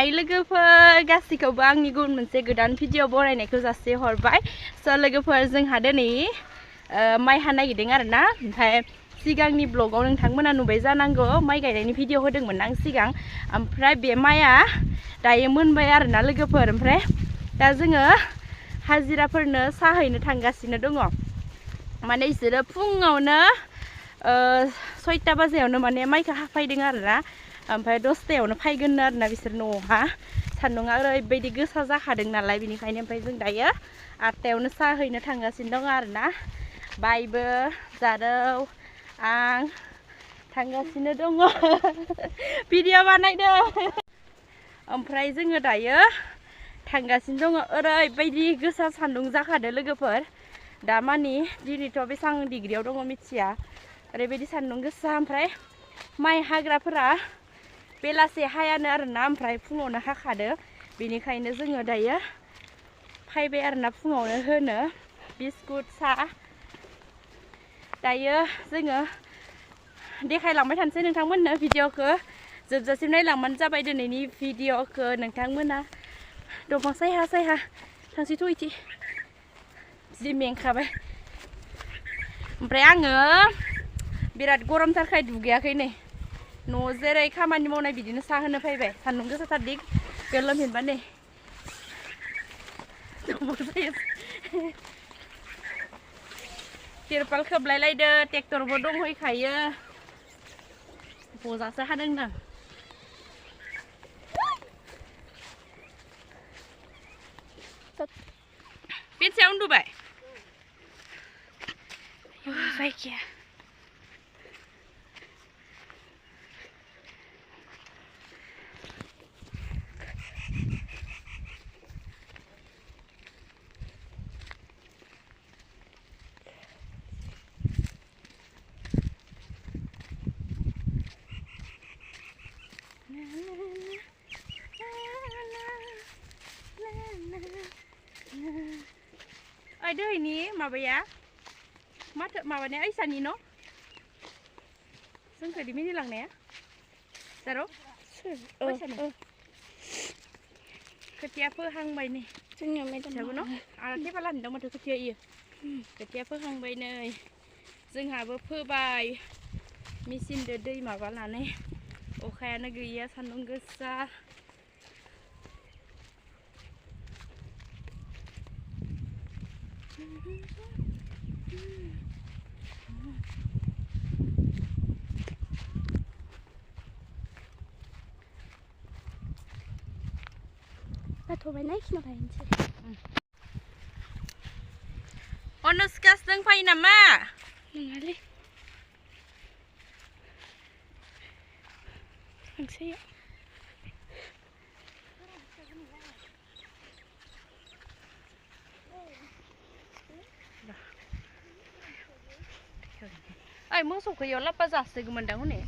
हाय लोगोफोर गासिखौबो आंनि गुबुन मोनसे गोदान भिडिअ बनायनायखौ जासे हरबाय स' लोगोफोर जोंहा दिनै माइ हानो नागिरदों आरोना ओमफ्राय सिगांनि ब्लगाव नोंथांमोना नुबाय जानांगौ माइ गायनायनि भिडिअ होदोंमोन आं सिगां ओमफ्राय बे माइआ दायो मोनबाय आरोना लोगोफोर ओमफ्राय दा जोङो हाजिराफोरनो साहा हैनो थांगासिनो दङ माने बिसोरो फुङावनो 6टा बाजियावनो माने माइखौ हाफायदों आरोना ओमफ्राय 10टायावनो फैगोन आरोना बिसोर न'आवहा सान्दुङा ओरैबायदि गोसा जाखादों नालाय बिनिखायनो ओमफ्राय जों दायो 8टायावनो साहा हैनो थांगासिनो दङ आरोना बायबो जारौ आं थांगासिनो दङ भिडिअ बानायदों ओमफ्राय जोङो दायो थांगासिनो दङ ओरैबायदि गोसा सान्दुं जाखादों लोगोफोर दा मानि दिनैथ' बेसेबां डिग्रियाव दङ मिथिया ओरैबायदि सान्दुं गोसा ओमफ्राय माइ हाग्राफोरा बेलासे हायानो आरोना ओमफ्राय फुङावनो हाखादो बेनिखायनो जोङो दायो फैबाय आरोना फुङावनो होनो बिस्कुट साहा दायो जोङो देखायलांबाय थानोसै नोंथांमोननो भिडिअखौ जोबजासिम नायलांबानो जाबाय दिनैनि भिडिअखौ नोंथांमोना दंफां सायहा सायहा थांसैथ' इथि जि मेंखाबाय ओमफ्राय आङो बिराद गरमथारखाय दुगैयाखै नै न' जेरै खामानि मावनाय बिदिनो साहा होनो फैबाय सान्दुं गोसाथार दि गोलोमफिनबा नै तिरपाल खोबलायलायदो ट्रेक्टरबो दंहैखायो बजासो हादोंदां बेनसायाव उन्दुबाय जायखिया दैनि माबाया माथो माबानाया ऐसानि न' जोंखौ दि मिनिलांनाया जारो खोथिया फोहांबाय नै जोंनियाव मेदाम न' आरो थेफा लानदों माथो खोथिया इयो खोथिया फोहांबाय नै जोंहाबो फोबाय मेचिनजों दै माबानानै अखायानो गैया सान्दुं गोसा अनुष्काजों फैयो नामा नङालै थांसै ओइ मोसौखौ इयाव लाबा जासिगौमोनदां हनै